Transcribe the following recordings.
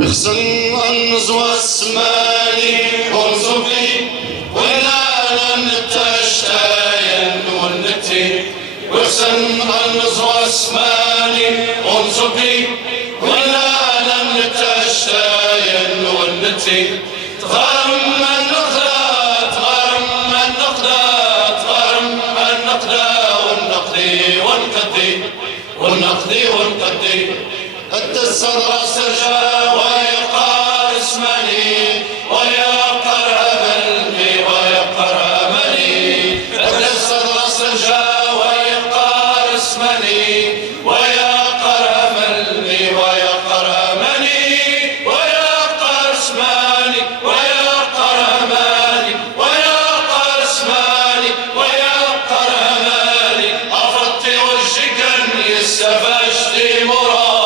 ويخزن النزوة السماني ونزوكي ولا نتشتاين ونتي ويخزن النزوة السماني ونزوكي ولا نتشتاين ونتي تغرم النقدة تغرم النقدة تغرم النقدة والنقدي والنقدي والنقدي والنقدي أنت الصدر استرجى ويقار اسمني ويقر أملي ويقر أملي أنت الصدر استرجى ويقار اسمني ويقر أملي ويقر أملي ويقر اسمني ويقر أملي ويقر اسمني ويقر أملي أفضت وجهك يستفشتي مراد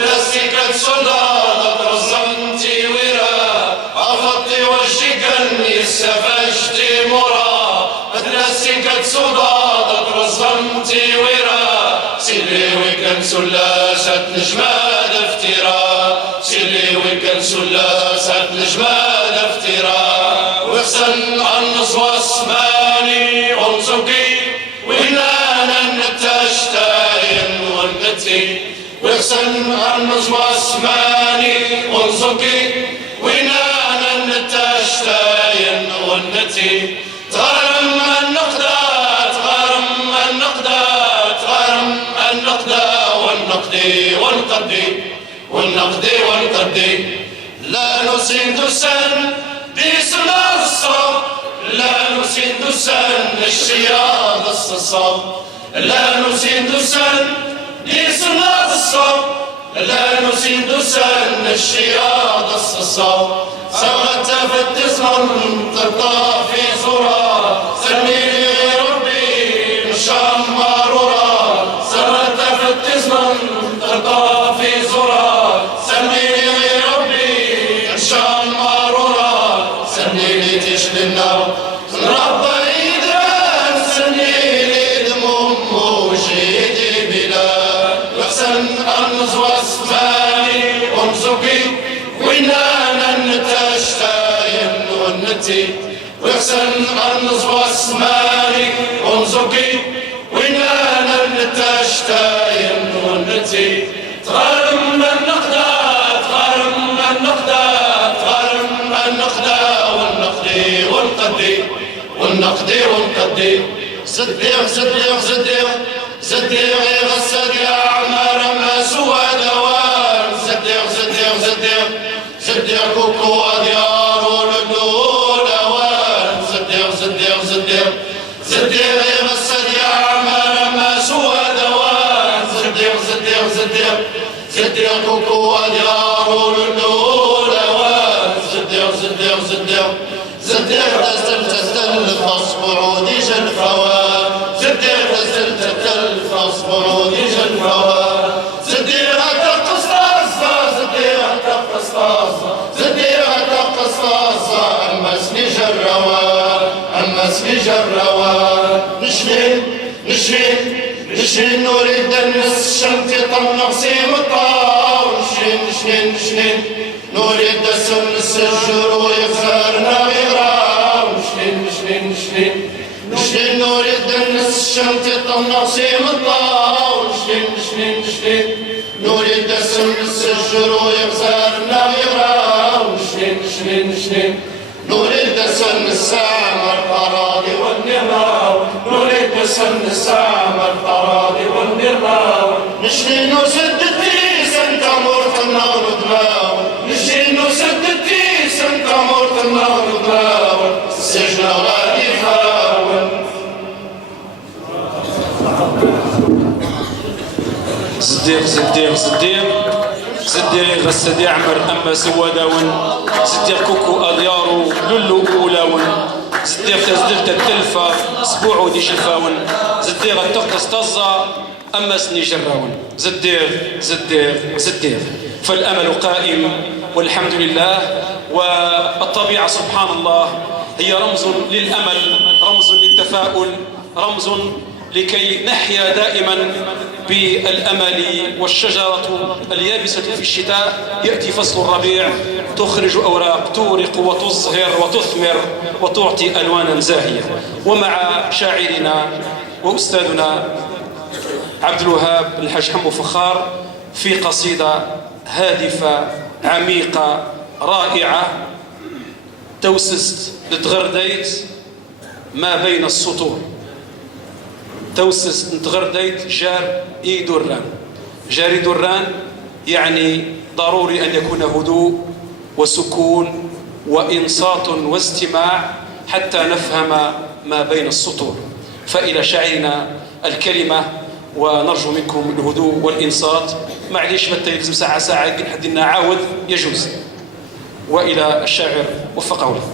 نسيك صدادك رزمتي ورا أفضتي وجهك يستفشتي مراد نسيك صدادك رزمتي ورا سيلي وكان سلاسة نجماد افتراء سيلي وكان سلاسة نجماد افتراء وحسن النصوى اسماني انزقي وإنانا نتشتاين ونتي ويحسن النصوى اسماني ونزقي وإنانا نتشتاين ونتي تغرم النقدة تغرم النقدة تغرم النقدة والنقدي والنقدي والنقدي والنقدي لا نسيد السن باسم الصوم لا نسيد السن الشياط الصصام لا نسيد السن باسم الصوم لا نسيد سن الشياط الصصام سوت في التزمن تبقى في صورة سني ربي مشمر ورا سوت في التزمن تبقى في صورة سني ربي مشمر ورا سني لي تشلنا رب يدران سني لي دموم وجيدي بلا وحسن النزوة اسماني ونزقي وإنانا نتشتاين ونتي وحسن النزوة اسماني ونزقي وإنانا نتشتاين ونتي تغرم النقدة تغرم النقدة تغرم النقدة والنقدي والنقدي والنقدي والنقدي زدير زدير زدير زدير غسد يا عمر ما سوى دوار زدير زدير زدير زدير كوكو ديار ولدول اوان زدير زدير زدير زدير غسد يا عمر ما سوى دوار زدير زدير زدير زدير كوكو ديار ولدول اوان زدير زدير زدير زدير غسل تستلف اصبعودي جنفوان زدير غسل تستلف اصبعودي جنفوان زدير هتقصاصة زدير هتقصاصة زدير هتقصاصة أمسني جروان أمسني جروان نشمين نشمين نشمين نريد النس شمتي طمع سيم الطاو نشمين نشمين نشمين نريد النس الجرو يفارنا غيرا نشمين نشمين نشمين نشمين نريد النس شمتي طمع سيم الطاو نشمين نشمين نشمين نريد النس الجرو يفارنا غيرا نشمين نشمين نشمين نريد سن السامر الفراضي والنظام نريد سن السامر الفراضي والنظام نشري نسد التيس انت مرتنا وندماو نشري نسد التيس انت مرتنا وندماو السجن غادي يفاول زديق زديق زديق زديق غسدي عمر أما سوى داون زديق كوكو أديارو لولو أولاون زديق تزدلت التلفة سبوعو دي شفاون زديق التقص تزا أما سني جراون زديق زديق زديق فالأمل قائم والحمد لله. والطبيعة سبحان الله هي رمز للأمل، رمز للتفاؤل، رمز لكي نحيا دائما بالأمل. والشجرة اليابسة في الشتاء يأتي فصل الربيع تخرج أوراق تورق وتزهر وتثمر وتعطي ألوانا زاهية. ومع شاعرنا وأستاذنا عبد الوهاب الحاج حمو فخار في قصيدة هادفة عميقة رائعة توسست لتغرديت ما بين السطور. توسست نتغرديت جار إيدوران. جاري دران يعني ضروري أن يكون هدوء وسكون وإنصات واستماع حتى نفهم ما بين السطور. فإلى شاعرنا الكلمة ونرجو منكم الهدوء والإنصات. معليش متى يلزم ساعة يمكن حد لنا عاود يجوز. وإلى الشاعر وفقه الله.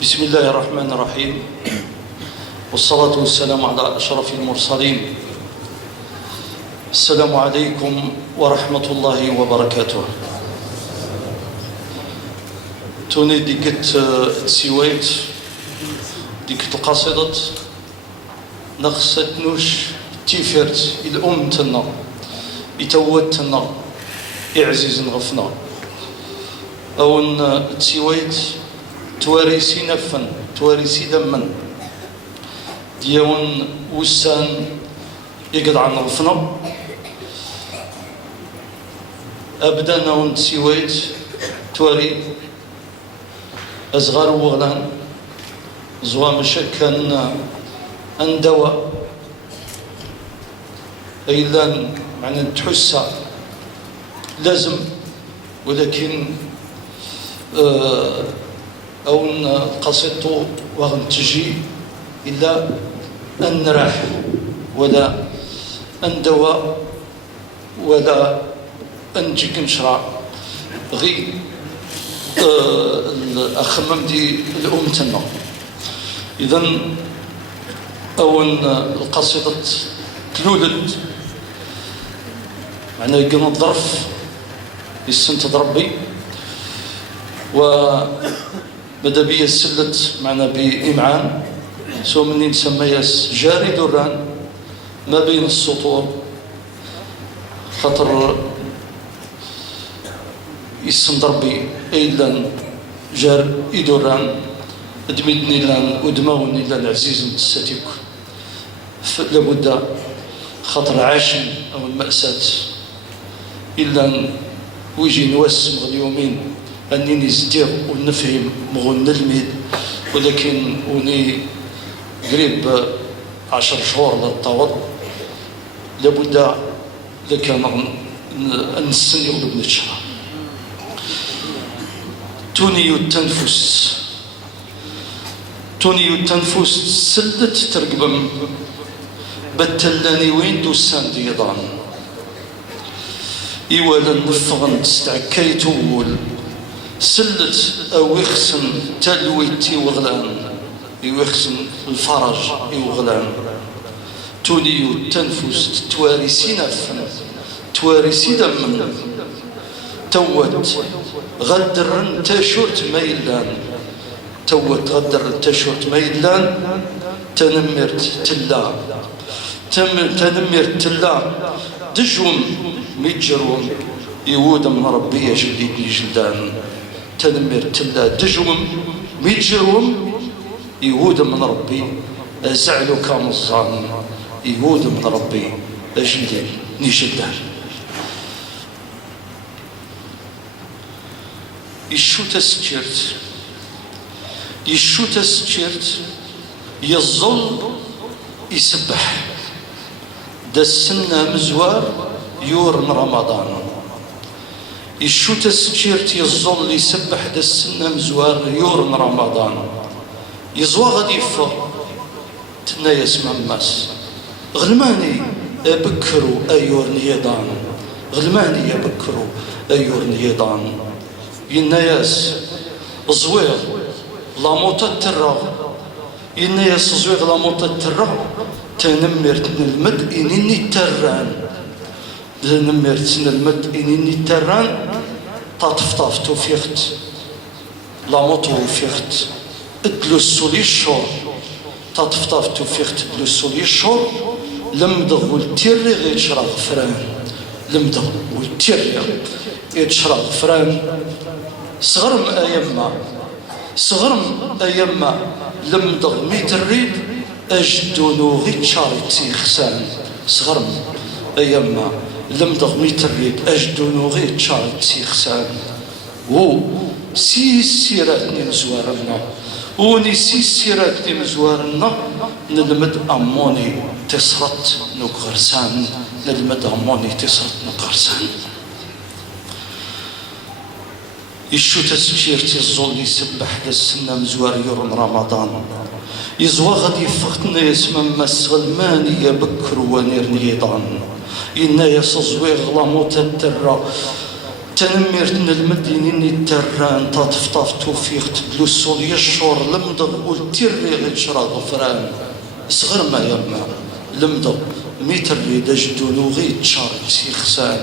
بسم الله الرحمن الرحيم، والصلاة والسلام على أشرف المرسلين. السلام عليكم ورحمة الله وبركاته. توني ديكت سويت ديكت القصيدة نقصت نوش تيفرت الأم تنا يتوت تنا يعزيز غفنا أو تسويت تواريسي نفن تواريسي دمن ديون وسان يقعد عن غفنا أبدا نون تسويت تواري أصغر وغلان زوا مشكن أندوا أيضا معنى تحس لازم ولكن أو قصدت وغن تجي إلا أن نراح ولا أن دواء ولا أن جيك نشرع غي الأخمم دي الأم تنا. إذن أون القصيدة تلولد معنى يقولون الظرف يستنتظ ربي وبدا بيا السلت معنا بإمعان سو مني نسمى ياس جاري دران ما بين السطور خاطر يسند ربي أيضا جار إدوران دمدني لان ودماوني لان عزيز متساتيك لابد خاطر عاشن أو المأساة إلا ويجي نوسم اليومين أني نزدير ونفهم مغن الميد ولكن وني قريب 10 شهور للطوط لابد لكان نسني ولبن الشهر توني التنفس توني التنفس سلت ترقبم بتلاني وين دوسان ديضان إيوالا نفغن تستعكيت وول سلت أويخسن تلويتي وغلان يوخسن الفرج يوغلان توني التنفس تواريسي نفن تواريسي دمن توت غدر تشورت ميلان توت غدر تشورت ميلان تنمرت تلا تنمرت تلا دجوم ميجروم يود من ربي يجلدني جلدان تنمرت تلا دجوم ميجروم يود من ربي زعلو كامزان يود من ربي يجلدني جلدان يشو تسكرت يظل يسبح دا السنة مزوار يورن رمضان يشو تسجيرتي الظل يسبح دا السنة مزوار يورن رمضان يزوى غادي يفر تنايس مماس غلماني بكرو أيور نيضان غلماني بكرو أيور نيضان ينايس زويغ لاموتا الترا ينايس زويغ لاموتا الترا تنمر تنلمد إنني التران تنمر تنلمد إنني التران تطفطف توفيخت لاموتو وفيخت ادلسو لي الشور تطفطف توفيخت ادلسو لي الشور لمدغ والتيري غير شرا غفران لمدغ والتيري غير شرا غفران صغرم أيما لمدغ ميتريد أجدونو غير شارتي خسان صغرم أيما لمدغ ميتريد أجدونو غير شارتي خسان و سيراتني مزوارنا وني سيراتني مزوارنا نلمد أموني تسرط نقرسان نلمد أموني تسرط نقرسان يشو تسجيرتي الظل يسبح للسنة مزوار يورن رمضان يزوى غادي فختنا يسمى مس غلماني بكر ونير نيضان إنا يسزوي غلاموت الترا تنمير المدينين التران تطفطف توفيق تبلوسو يشور لمدغ والتيري غير شرا غفران صغر ما يما لمدغ ميتري دجدونو غير شارك سيخسان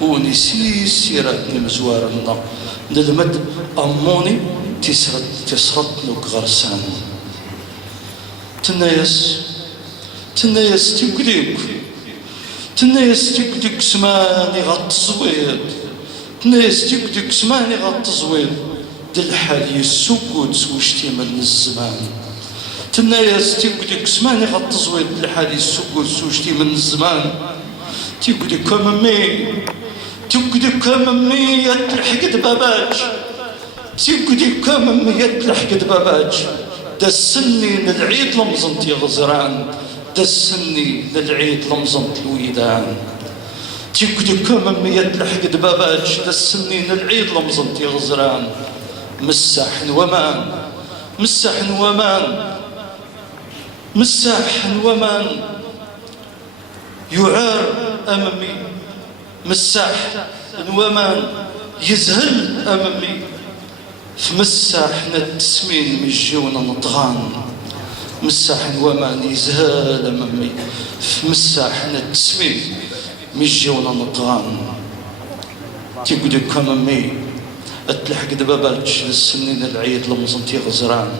ونسي سيراتني مزوارنا نلمد أموني تسرط نوك غرسان تنايس تقدك سماني غتزويد تنايس تقدك سماني غتزويد دالحال يسوكود سوشتي من الزمان تنايس تقدك سماني غتزويد دالحال يسوكود سوشتي من الزمان تقدك كممي يتلحقد باباج تقدك كممي يتلحقد باباج دسني للعيد لمزنتي غزران دسني للعيد لمزنت الويدان تقدك كممي يتلحقد باباج دسني للعيد لمزنتي غزران مساحن ومان يعار أمامي مساح ومان يزهل أمامي في مساحنا التسمين من جيونا نطغان مساح ومان يزهل أمامي في مساحنا التسمين من جيونا نطغان تقدك أمامي أتلحق دباباتش للسنين العيد لمزنتي غزران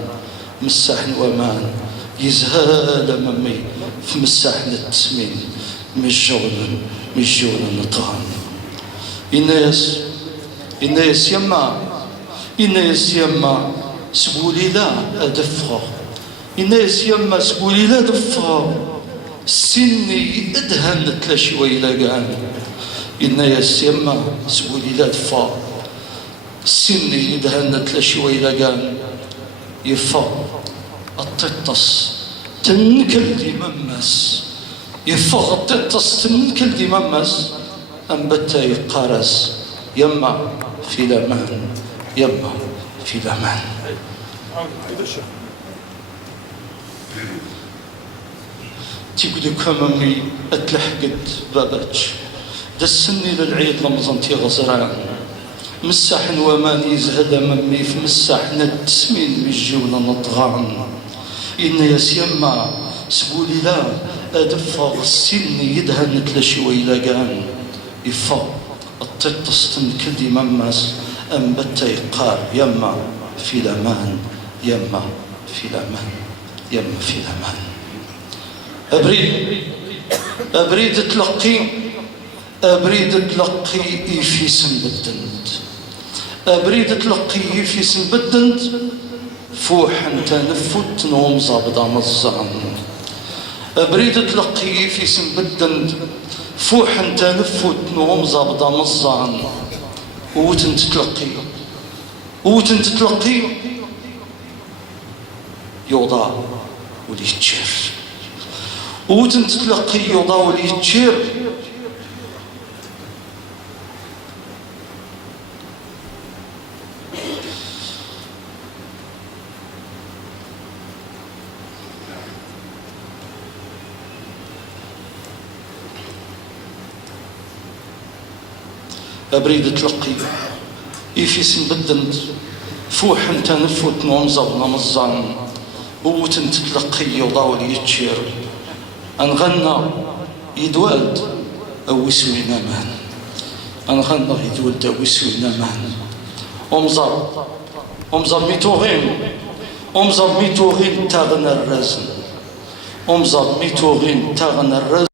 مساح ومان يزهل أمامي في مساحنا التسمين من جيونا نطغان الناس يما سقولي لا أدفغ الناس يما سقولي لا دفغ سني ادهنت لشوي لقان الناس يما سقولي لا دفغ سني ادهنت لشوي لقان يفغ التطس تنكل دي ممس يفغ التطس تنكل دي ممس أنبتا يقارس يما في الأمان يما في الأمان تقول كمامي أتلحقد باباتش دسني للعيد لمزنتي غزران مساحن ومان يزهد أمامي في مساحنا التسمين من جيونا نطغان إن يسيما سقولي لا أدفغ السن يدهن تلشي ويلاقان يفا التطس تنكل دي مماس أنبتا يقار يما في الأمان يما في الأمان يما في الأمان أبريد تلقي في سنبدند أبريد تلقي في سنبدند فوح انت نفوت نوم زابدا مزان أبريد تلقي في سنبدند فوح انت نفوت نوم زابدا مزان وتنت تلقي يوضع وليتشير وتنتلقي يضاول يتشير أبريد تلقي إيفيس بدنت فوح انت نفوت نونزب نمزان وتن تلقي يضاول يتشير أنغنى يدوالد أو يسوينا مان أنغنى يدوالد أو يسوينا مان أمزر ميتوغين تغنى الرزن أمزر ميتوغين تغنى الرزن